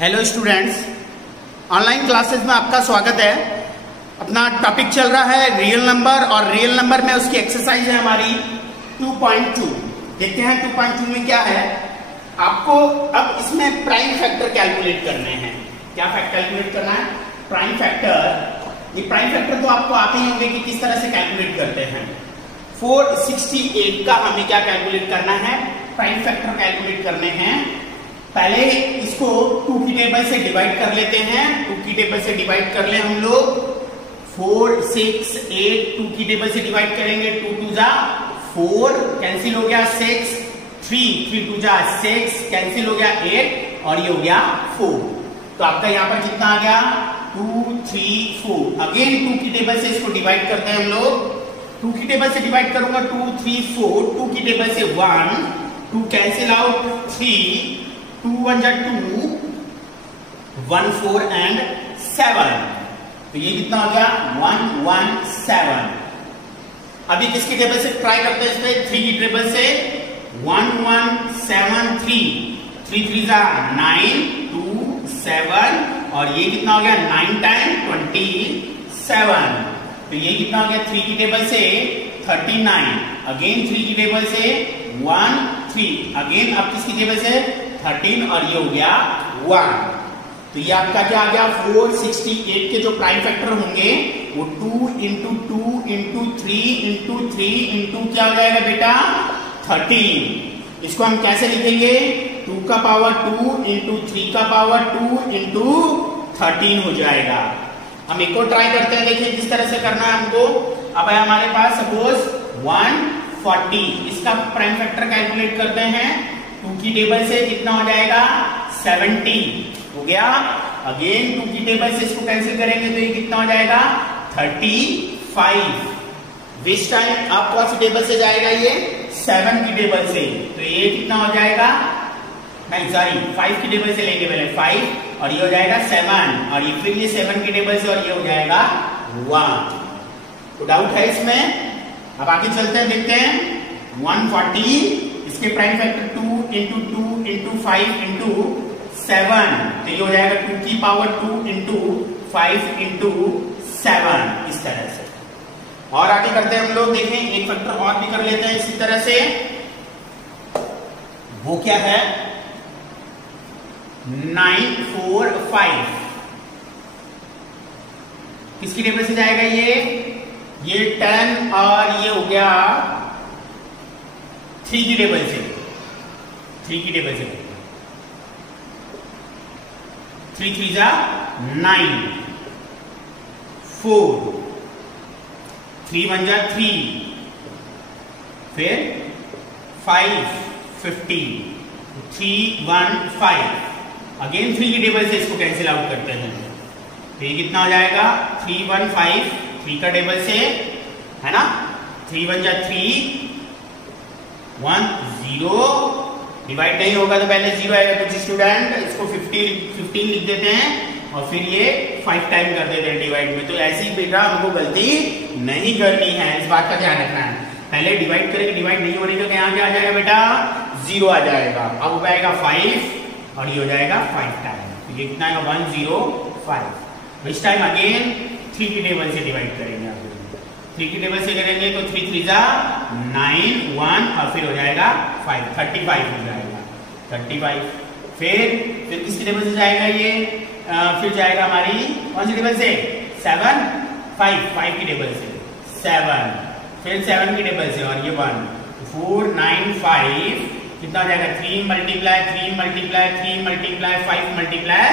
Hello students, online classes में आपका स्वागत है। अपना टॉपिक चल रहा है रियल नंबर और रियल नंबर में उसकी एक्सरसाइज है हमारी 2.2। देखते हैं 2.2 में क्या है। आपको अब इसमें प्राइम फैक्टर कैलकुलेट करने हैं। क्या कैलकुलेट करना है? Prime factor. ये प्राइम फैक्टर तो आपको आते ही होंगे कि किस तरह से कैलकुलेट करते हैं। 468 का हमें क्या कैलकुलेट करना है? प्राइम फैक्टर कैलकुलेट करने हैं। पहले इसको 2 की टेबल से डिवाइड कर लेते हैं। 2 की टेबल से डिवाइड कर ले हम लोग। 4, 6, 8 2 की टेबल से डिवाइड करेंगे। 2 2 जा 4 कैंसिल हो गया। 6 3 3 2 जा 6 कैंसिल हो गया 8 और ये हो गया 4। तो आपका यहाँ पर कितना आ गया? 2 3 4। अगेन 2 की टेबल से इसको डिवाइड करते हैं हम लोग। 2 की टेबल से डिवाइड करूंगा 2 3 4। 2 की टेबल से 1 2 कैंसिल आउट 3 2 1 जा 2 1 4 एंड 7। तो ये कितना हो गया? 1 1 7। अभी किसकी टेबल से ट्राई करते हैं? इसमें 3 की टेबल से 1 1 7 3 3 3 जा 9 2 7 और ये कितना हो गया? 9 टाइम 27। तो ये कितना हो गया? 3 की टेबल से 39। अगेन 3 की टेबल से 1 3। अगेन अब किसकी टेबल से 13 और ये हो गया 1। तो ये आपका क्या आ गया? 468 के जो प्राइम फैक्टर होंगे वो 2 इंटू 2 इंटू 3 इंटू 3 इंटू क्या हो जाएगा बेटा? 13। इसको हम कैसे लिखेंगे? 2 का पावर 2 इंटू 3 का पावर 2 इंटू 13 हो जाएगा। हम एक और ट्राई करते हैं। देखिए किस तरह से करना है हमको। अब है हमारे पास सपोज 140। इसका प्राइम फैक्टर कैलकुलेट करते हैं। 2 की टेबल से कितना हो जाएगा? 70 हो गया। अगेन 2 की टेबल से इसको कैंसिल करेंगे तो ये कितना हो जाएगा? 35। दिस टाइम आप कौन सी टेबल से जाएगा? ये 7 की टेबल से। तो ये कितना हो जाएगा? नहीं सॉरी 5 की टेबल से लेंगे पहले 5 और ये हो जाएगा 7 और ये फिर ये 7 की टेबल से और ये हो जाएगा 1। तो डाउट है इसमें? अब आगे चलते हैं, देखते हैं 140। इसके prime factor 2 into 2 into 5 into 7। तो ये हो जाएगा 2 की पावर 2 इंटू 5 इंटू 7 इस तरह से। और आगे करते हैं हम लोग। देखें एक फैक्टर और भी कर लेते हैं इसी तरह से। वो क्या है? 945। किसकी टेबल से जाएगा ये 10 और ये हो गया 3 की टेबल से। 3 की टेबल से 3 3 जा 9 4 3 1 जा 3 फिर 5 15 3 1 5। अगेन 3 की टेबल से इसको कैंसिल आउट करते हैं। तो ये कितना हो जाएगा? 3 1 5 3 का टेबल से है ना। 3 1 जा 3 1 0। डिवाइड नहीं होगा तो पहले 0 आएगा। कुछ स्टूडेंट इसको 15 लिख देते हैं और फिर ये 5 टाइम कर देते हैं डिवाइड में। तो ऐसी बेटा हमको गलती नहीं करनी है, इस बात का ध्यान रखना है। पहले डिवाइड करेंगे, डिवाइड नहीं होने का यहाँ क्या आ जाएगा बेटा? 0 आ जाएगा। अब हो जाएगा 5 और ये हो जाएगा 5 टाइम। तो ये कितना आएगा? 105। इस टाइम अगेन 3 की टेबल से डिवाइड करेंगे। 3 की टेबल से करेंगे तो 3 3 जा 9 1 और फिर हो जाएगा 5 35 हो जाएगा 35। फिर किसकी टेबल से जाएगा ये? फिर जाएगा हमारी कौन सी टेबल से? 7 5 की टेबल से 7 फिर 7 की टेबल से और ये 1 4 9 5 कितना हो जाएगा? 3 मल्टीप्लाई 3 मल्टीप्लाई 3 मल्टीप्लाई 5 मल्टीप्लाई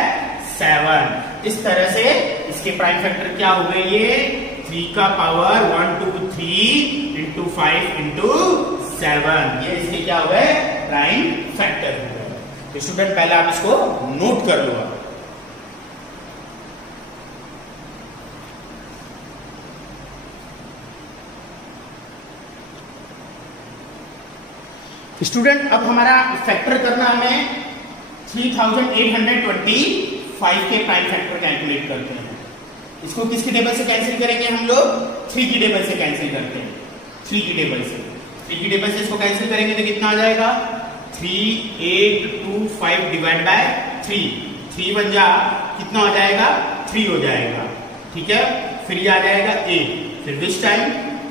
7। इस तरह से इसके प्राइम फैक्टर क्या हो गए? ये 3 का पावर 1 2 3 इंटू 5 इंटू 7। ये इसके क्या हो गए? प्राइम फैक्टर हो गए। तो स्टूडेंट पहले आप इसको नोट कर लो। स्टूडेंट अब हमारा फैक्टर करना हमें 3825 के प्राइम फैक्टर कैलकुलेट करते हैं। इसको किसकी टेबल से कैंसिल करेंगे हम लोग? 3 की टेबल से कैंसिल करते हैं। 3 की टेबल से इसको कैंसिल करेंगे तो कितना आ जाएगा? 3825 डिवाइड बाय 3 3 बन जा कितना हो जाएगा 3 हो जाएगा, ठीक है। फिर ये आ जाएगा 8, फिर दिस टाइम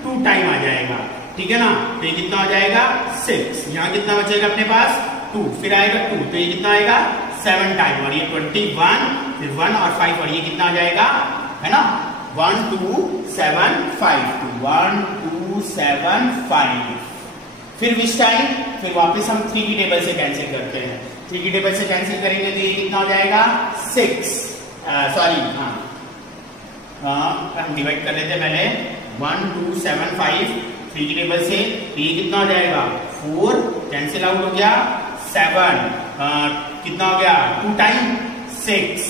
2 टाइम आ जाएगा, ठीक है ना। तो ये कितना हो जाएगा 6, यहाँ कितना बचेगा अपने पास 2, फिर आएगा 2, तो ये कितना आएगा 7 टाइम, और ये 21, फिर 1 और 5, और ये कितना आ जाएगा, है ना 1 2 7 5, 1 2 7 5। फिर विच टाइम, फिर वापस हम 3 की टेबल से कैंसिल करते हैं, 3 की टेबल से कैंसिल करेंगे तो ये कितना हो जाएगा 6, सॉरी हम डिवाइड कर लेते हैं पहले, 1 2 7 5 3 की टेबल से, तो ये कितना हो जाएगा 4, कैंसिल आउट हो गया 7, कितना हो गया 2 टाइम 6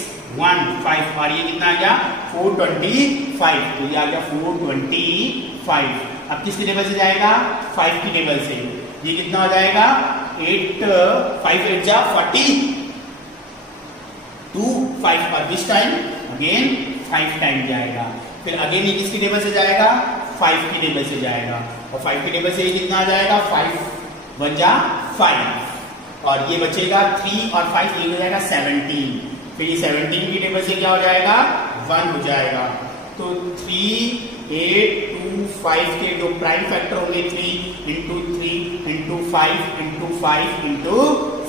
1 5, और ये कितना आ गया 425, तो ये आ गया 425। अब किसकी टेबल से जाएगा 5 की टेबल से, ये कितना हो जाएगा 8 5 8 जा 40, 2 5, और दिस टाइम अगेन 5 टाइम जाएगा। फिर अगेन ये किसकी टेबल से जाएगा 5 की टेबल से जाएगा, और 5 की टेबल से ये कितना आ जाएगा 5 1 जा 5, और ये बचेगा 3 और 5, ये हो जाएगा 17। फिर ये 17 की टेबल से क्या हो जाएगा 1 हो जाएगा। तो 3 8 2 5 के जो प्राइम फैक्टर होंगे 3 इंटू 3 इंटू 5 इंटू 5 इंटू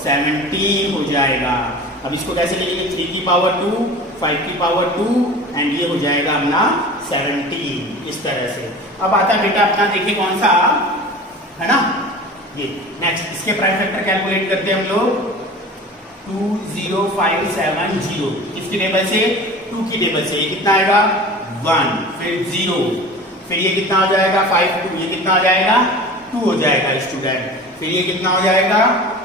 17 हो जाएगा। अब इसको कैसे लिखेंगे 3 की पावर 2 5 की पावर 2 एंड ये हो जाएगा अपना 17, इस तरह से। अब आता है बेटा अपना देखिए कौन सा है ना, ये नेक्स्ट इसके प्राइम फैक्टर कैलकुलेट करते हैं हम लोग 20570, किसकी टेबल से 2 की टेबल से, ये कितना आएगा 1, फिर 0, फिर ये कितना हो जाएगा 5 2, ये कितना हो जाएगा 2 हो जाएगा स्टूडेंट, फिर ये कितना हो जाएगा,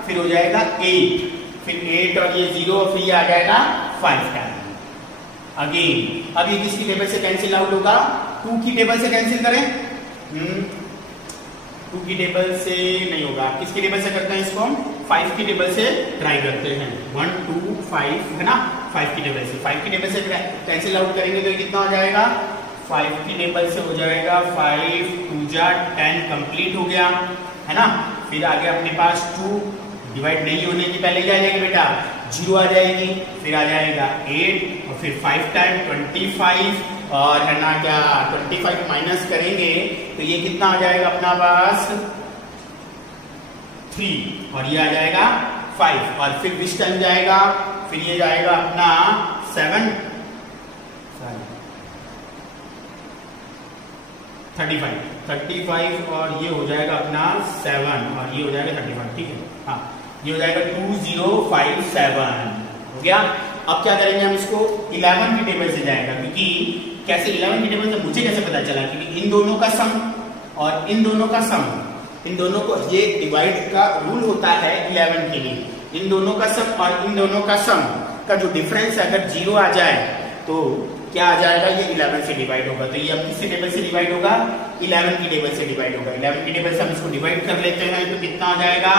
फिर हो जाएगा 8, फिर 8 और ये 0, फिर ये आ जाएगा 5 टाइम अगेन। अब ये किसकी टेबल से कैंसिल आउट होगा 2 की टेबल से कैंसिल करें, 2 की टेबल से नहीं होगा, किसकी टेबल से करते हैं इसको 5 की टेबल से ट्राई करते हैं, 1 2 5 है ना, 5 की टेबल से, 5 की टेबल से कैंसिल आउट करेंगे तो ये कितना हो जाएगा 5 की टेबल से हो जाएगा 5 2 जा 10 कंप्लीट हो गया, है ना। फिर आगे अपने पास 2 डिवाइड नहीं होने की पहले क्या आ जाएगी बेटा 0 आ जाएगी, फिर आ जाएगा 8 और फिर 5 टाइम 25, और है ना क्या 25 माइनस करेंगे तो ये कितना आ जाएगा अपना पास 3, और ये आ जाएगा 5, और फिर दिस टाइम जाएगा, फिर ये जाएगा अपना 7 35 और ये हो जाएगा अपना 7 और ये हो जाएगा 35, ठीक है। हाँ ये हो जाएगा 2057 हो गया। अब क्या करेंगे हम इसको 11 की टेबल से जाएगा, क्योंकि कैसे 11 की टेबल से मुझे कैसे पता चला, क्योंकि इन दोनों का सम और इन दोनों का सम, इन दोनों को ये डिवाइड का रूल होता है 11 के लिए, इन दोनों का सम और इन दोनों का सम का जो डिफरेंस है अगर 0 आ जाए तो क्या आ जाएगा, ये 11 से डिवाइड होगा। तो ये अब किससे टेबल से डिवाइड होगा 11 की टेबल से डिवाइड होगा। 11 की टेबल से हम इसको डिवाइड कर लेते हैं तो कितना हो जाएगा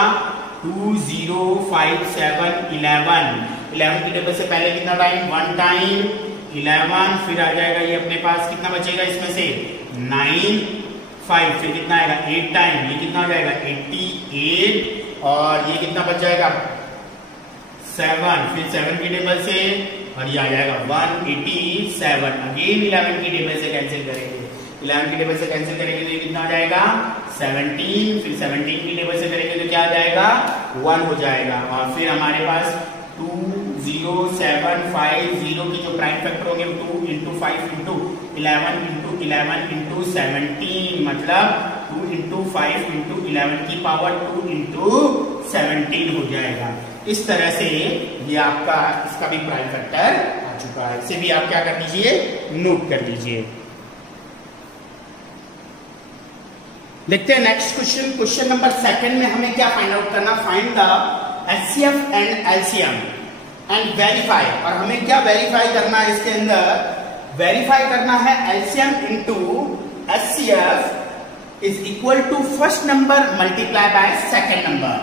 2057 11 की टेबल से पहले कितना टाइम 1 टाइम 11, फिर आ जाएगा ये अपने पास कितना बचेगा इसमें से 9 5, फिर कितना आएगा 8 टाइम, ये कितना हो जाएगा 88, और ये कितना बच जाएगा 7, फिर 7 की टेबल से और ये आ जाएगा 187। अगेन 11 की टेबल से कैंसिल करेंगे, 11 की टेबल से कैंसिल करेंगे तो ये कितना आ जाएगा 17, फिर 17 की टेबल से करेंगे तो क्या आ जाएगा 1 हो जाएगा, और फिर हमारे पास 20750 की जो प्राइम फैक्टर होंगे 2 इंटू 5 इंटू 11 इंटू 11 इंटू 17, मतलब 2 इंटू 5 इंटू 11 की पावर 2 इंटू 17 हो जाएगा। इस तरह से ये आपका इसका भी प्राइम फैक्टर आ चुका है, इसे भी आप क्या कर लीजिए नोट कर लीजिए। देखते हैं नेक्स्ट क्वेश्चन, क्वेश्चन नंबर 2 में हमें क्या फाइंड आउट करना, find the HCF and LCM and verify, और हमें क्या वेरीफाई करना है इसके अंदर, वेरीफाई करना है LCM into HCF is equal to first number multiply by second number.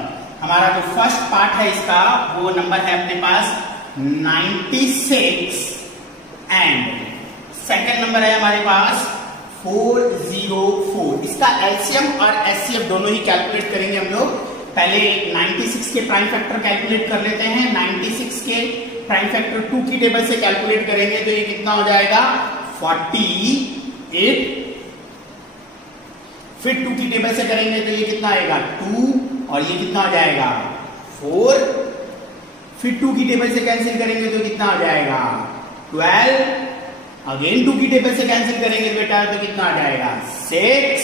हमारा जो फर्स्ट पार्ट है इसका वो नंबर है अपने पास 96 एंड सेकेंड नंबर है हमारे पास 404। इसका LCM और HCF दोनों ही कैलकुलेट करेंगे हम लोग। पहले 96 के प्राइम फैक्टर कैलकुलेट कर लेते हैं। 96 के प्राइम फैक्टर 2 की टेबल से कैलकुलेट करेंगे तो ये कितना हो जाएगा 48। फिर 2 की टेबल से करेंगे तो ये कितना आएगा 2 और ये कितना हो जाएगा 4। फिर 2 की टेबल से कैंसिल करेंगे तो कितना हो जाएगा 12। अगेन 2 की टेबल से कैंसिल करेंगे तो बेटा तो कितना आ जाएगा 6।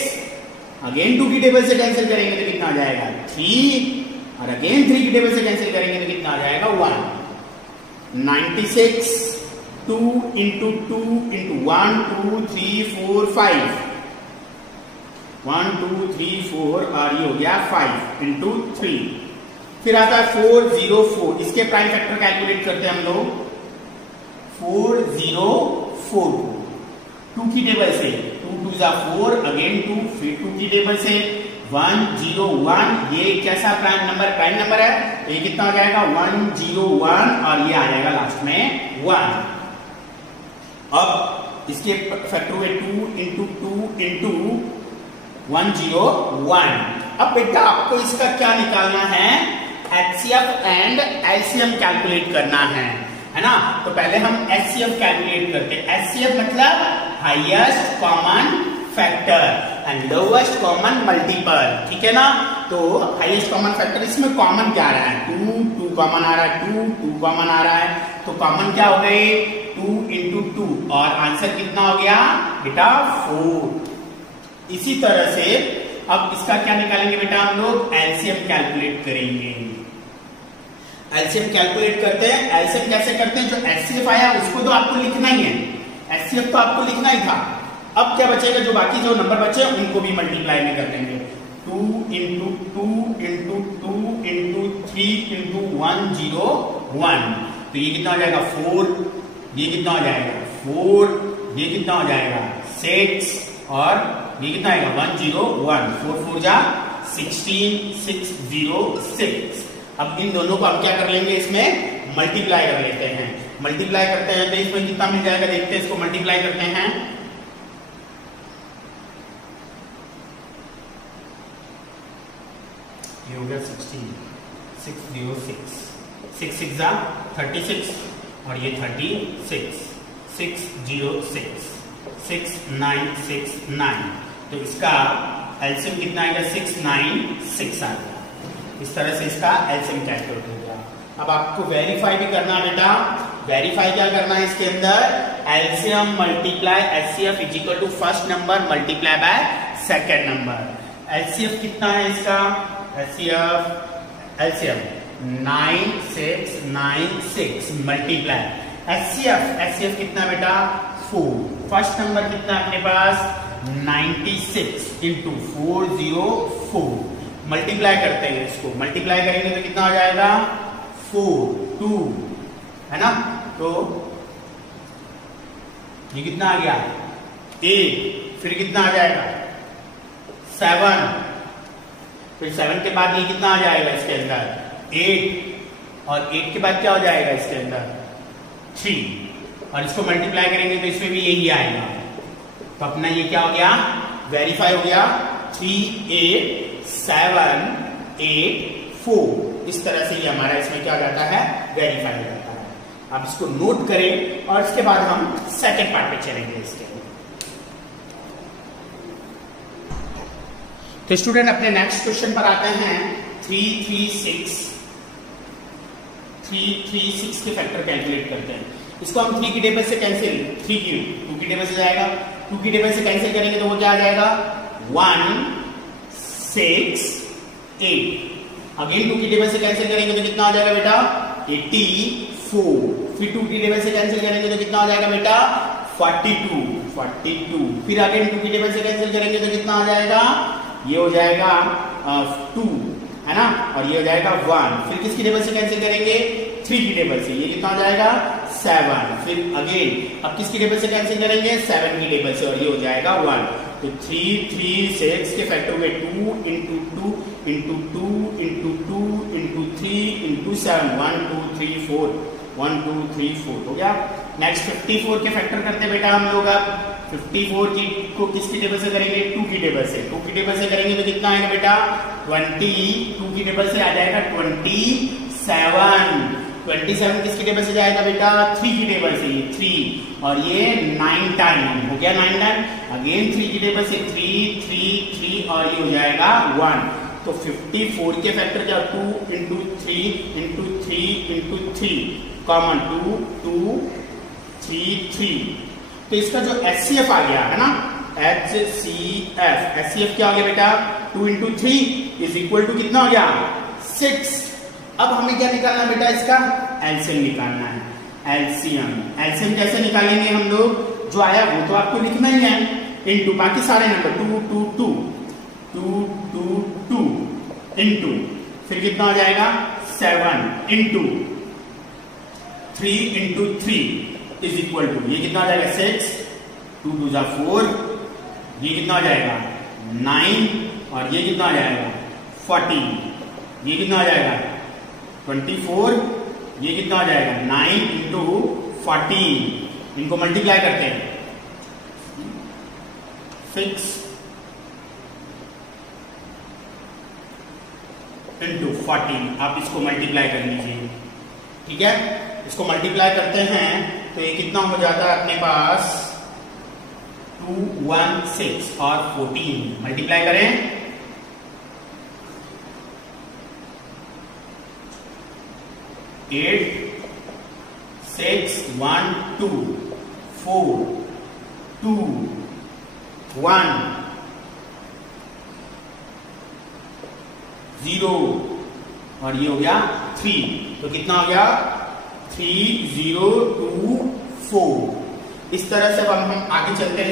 अगेन 2 की टेबल से कैंसिल करेंगे तो कितना आ जाएगा 3 और अगेन 3 की टेबल से कैंसिल करेंगे तो कितना आ जाएगा 1। 96 2 इंटू 2 इंटू 1 2 3 4 5 1 2 3 4 और ये हो गया 5 इंटू 3। फिर आता है 404। इसके प्राइम फैक्टर कैलकुलेट करते हैं हम लोग 404 2 की टेबल से 2 2 4 अगेन 2 फिर 2 की टेबल से 101। ये कैसा प्राइम नंबर है तो ये कितना हो जाएगा 101 और ये आ जाएगा लास्ट में 1। अब इसके फैक्टर हुए 2 इंटू 2 इंटू 101। अब बेटा आपको इसका क्या निकालना है HCF एंड LCM कैलकुलेट करना है ना। तो पहले हम HCF कैलकुलेट करते हैं। HCF मतलब highest common factor and lowest common multiple, ठीक है ना। तो हाईएस्ट कॉमन फैक्टर इसमें कॉमन क्या आ रहा है 2 कॉमन आ रहा है 2 कॉमन आ रहा है तो कॉमन क्या हो गए 2 इंटू 2 और आंसर कितना हो गया बेटा 4। इसी तरह से अब इसका क्या निकालेंगे बेटा हम लोग LCM कैलकुलेट करेंगे। LCM कैलकुलेट करते हैं। LCM कैसे करते हैं जो HCF आया उसको तो आपको लिखना ही है, HCF तो आपको लिखना ही था। अब क्या बचेगा जो बाकी जो नंबर बचे उनको भी मल्टीप्लाई में कर देंगे 2 इंटू 2 इंटू 2 इंटू 3 इंटू 101। तो ये कितना हो जाएगा 4, ये कितना हो जाएगा 4, ये कितना हो जाएगा 6 और ये कितना आएगा 101। 4 4 जा 16 606। अब इन दोनों को हम क्या कर लेंगे इसमें मल्टीप्लाई कर लेते हैं। मल्टीप्लाई करते हैं तो इसमें कितना मिल जाएगा देखते हैं। इसको मल्टीप्लाई करते हैं ये हो गया 16 606 6 6 जा 36 और ये 36 606 6969। तो इसका LCM कितना आएगा 696 आ गया। इस तरह से इसका LCM कैलकुलेट हो गया। अब आपको वेरीफाई भी करना बेटा। वेरीफाई क्या करना है इसके अंदर LCM multiply HCF is equal to first number multiply by second number. LCF कितना है इसका LCM 9696 मल्टीप्लाई HCF कितना बेटा 4। फर्स्ट नंबर कितना अपने पास 96 इंटू 404। मल्टीप्लाई करते हैं इसको। मल्टीप्लाई करेंगे तो कितना हो जाएगा 4 2 है ना। तो ये कितना आ गया 8 फिर कितना आ जाएगा 7 फिर 7 के बाद ये कितना आ जाएगा इसके अंदर 8 और 8 के बाद क्या हो जाएगा इसके अंदर 3 और इसको मल्टीप्लाई करेंगे तो इसमें भी यही आएगा। तो अपना ये क्या हो गया वेरीफाई हो गया 38784। इस तरह से ये हमारा इसमें क्या जाता है वेरीफाई हो जाता है। अब इसको नोट करें और इसके बाद हम सेकंड पार्ट पे चलेंगे इसके। तो स्टूडेंट अपने नेक्स्ट क्वेश्चन पर आते हैं 336 के फैक्टर कैलकुलेट करते हैं। इसको हम 3 की टेबल से कैंसिल 3 की 2 की टेबल से जाएगा 2 की टेबल से कैंसिल करेंगे तो वो क्या आ जाएगा 168। अगेन 2 की टेबल से कैंसिल करेंगे तो कितना आ जाएगा बेटा 84। फिर 2 की टेबल से कैंसिल करेंगे तो कितना आ जाएगा बेटा 42। फिर अगेन 2 की टेबल से कैंसिल करेंगे तो कितना आ जाएगा ये हो जाएगा 2 है ना और ये हो जाएगा 1। फिर किसकी टेबल से कैंसिल करेंगे 3 की टेबल से ये कितना हो जाएगा 7। फिर अगेन अब किसकी टेबल से कैंसिल करेंगे 7 की टेबल से और ये हो जाएगा 1। तो 336 के फैक्टर हुए 2 into 2 into 2 into 2 into 3 into 7 1 2 3 4 1 2 3 4 हो गया। नेक्स्ट 54 के फैक्टर करते हैं बेटा हम लोग। अब 54 की को किसकी टेबल से करेंगे 2 की टेबल से। 2 की टेबल से करेंगे तो कितना आएगा बेटा 20। 2 की टेबल से आ जाएगा 27। 27 किसकी टेबल से जाएगा बेटा? 3 की टेबल से, 3 और ये 9 टाइम हो गया, 9 टाइम। अगेन 3 की टेबल से 3 3 3 और ये हो जाएगा 1। तो 54 के फैक्टर क्या? 2 इंटू 3 इंटू 3 इंटू 3 कॉमन 2 2 3 3। तो इसका जो HCF आ गया है ना, HCF क्या हो गया बेटा? 2 इंटू 3 इज इक्वल टू कितना हो गया? 6। अब हमें क्या निकालना है बेटा? इसका एलसीएम निकालना है। एलसीएम कैसे निकालेंगे हम लोग? जो आया वो तो आपको लिखना ही है, इंटू बाकी सारे नंबर 2 2 2 2 2 2 इंटू फिर कितना हो जाएगा? 7 into 3 into 3 is equal to ये कितना हो जाएगा? 6 2 2 जा 4, ये कितना हो जाएगा? 9 और ये कितना हो जाएगा? 14, ये कितना हो जाएगा? 24, ये कितना हो जाएगा? 9 इंटू 14, इनको मल्टीप्लाई करते हैं 6 इंटू 14। आप इसको मल्टीप्लाई कर लीजिए, ठीक है? इसको मल्टीप्लाई करते हैं तो ये कितना हो जाता है अपने पास? 216 और 14 मल्टीप्लाई करें 8 6 1 2 4 2 1 0 और ये हो गया 3। तो कितना हो गया? 3 0 2 4। इस तरह से अब हम आगे चलते हैं।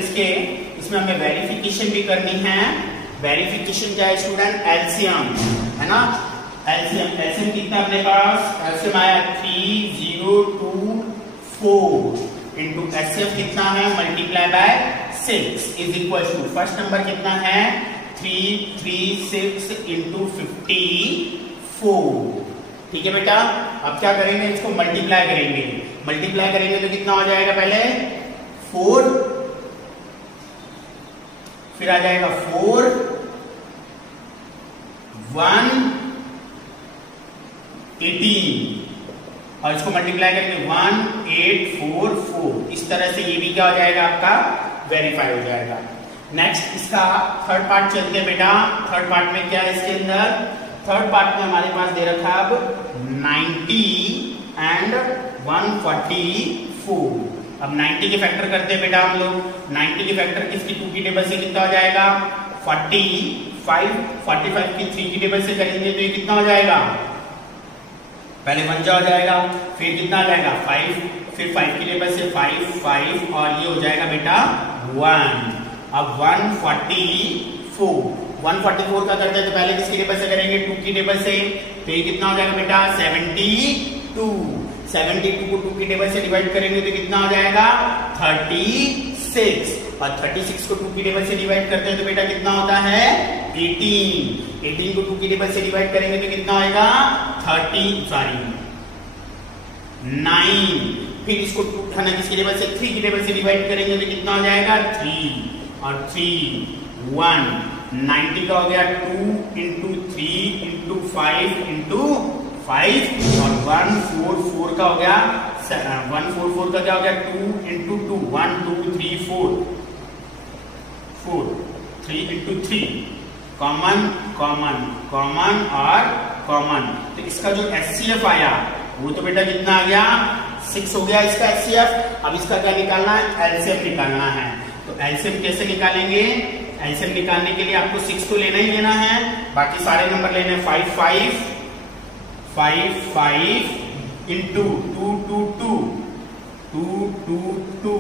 इसमें हमें वेरिफिकेशन भी करनी है। वेरिफिकेशन क्या है स्टूडेंट? एलसीएम है ना। एलसीएम कितना अपने पास? एलसीएम आया 3 0 2 4 इंटू एचसीएफ कितना है? Multiply by 6 is equal to first number कितना है? 336 इंटू 54। ठीक है बेटा। अब क्या करेंगे? इसको मल्टीप्लाई करेंगे। मल्टीप्लाई करेंगे तो कितना हो जाएगा? पहले 4, फिर आ जाएगा 4 1 18 और इसको मल्टीप्लाई करेंगे 1 8 4 4। इस तरह से ये भी क्या हो जाएगा? आपका वेरीफाई हो जाएगा। नेक्स्ट इसका थर्ड पार्ट चलते हैं बेटा। थर्ड पार्ट में क्या है इसके अंदर? थर्ड पार्ट में हमारे पास दे रखा है अब 90 एंड 144। अब 90 के फैक्टर करते हैं बेटा हम लोग। 90 के फैक्टर किसकी? 2 की टेबल से कितना हो जाएगा? 45। 45 की 3 की टेबल से करेंगे तो ये कितना हो जाएगा? पहले 1 हो जाएगा, फिर कितना आ जाएगा? 5, फिर 5 की टेबल से 5 5 और ये हो जाएगा बेटा 1। अब 144 का करते हैं तो पहले किसकी टेबल से करेंगे? 2 की टेबल से। तो ये कितना हो जाएगा बेटा? 72 को 2 की टेबल से डिवाइड करेंगे तो कितना हो जाएगा? 36 और 36 को 2 की टेबल से डिवाइड करते हैं तो बेटा कितना होता है? 18 को 2 की टेबल से डिवाइड करेंगे तो कितना आएगा? 9। फिर इसको किसकी टेबल से? 3 की टेबल से डिवाइड करेंगे तो कितना हो जाएगा? 3 और 3 1। 90 का हो गया 2 इंटू 3 इंटू 5 इंटू 5 और 144 का हो गया 144 का क्या हो गया? 2 into 2 1 2 3 4 3 into 3 common common common और कॉमन। तो इसका जो एचसीएफ आया वो तो बेटा कितना आ गया? 6 हो गया इसका एचसीएफ। अब इसका क्या निकालना है? एलसीएम निकालना है। तो एलसीएम कैसे निकालेंगे? एलसीएम निकालने के लिए आपको 6 तो लेना ही लेना है, बाकी सारे नंबर लेने 5 5 इंटू 2 2 2 2 2 2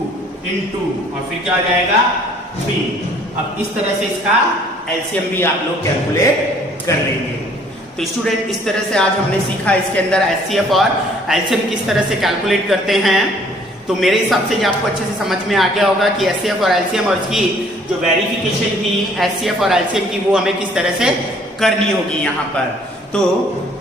इंटू और फिर क्या आ जाएगा? 3। अब इस तरह से इसका एलसीएम भी आप लोग कैलकुलेट कर लेंगे। तो स्टूडेंट इस तरह से आज हमने सीखा इसके अंदर एचसीएफ और एलसीएम किस तरह से कैलकुलेट करते हैं। तो मेरे हिसाब से ये आपको अच्छे से समझ में आ गया होगा कि एचसीएफ और एलसीएम और इसकी जो वेरिफिकेशन थी एचसीएफ और एलसीएम की वो हमें किस तरह से करनी होगी यहाँ पर। तो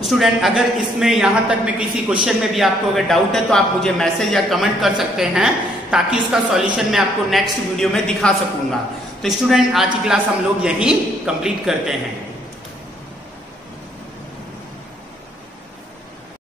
स्टूडेंट अगर इसमें यहाँ तक में किसी क्वेश्चन में भी आपको अगर डाउट है तो आप मुझे मैसेज या कमेंट कर सकते हैं ताकि उसका सॉल्यूशन मैं आपको नेक्स्ट वीडियो में दिखा सकूंगा। तो स्टूडेंट आज की क्लास हम लोग यहीं कंप्लीट करते हैं।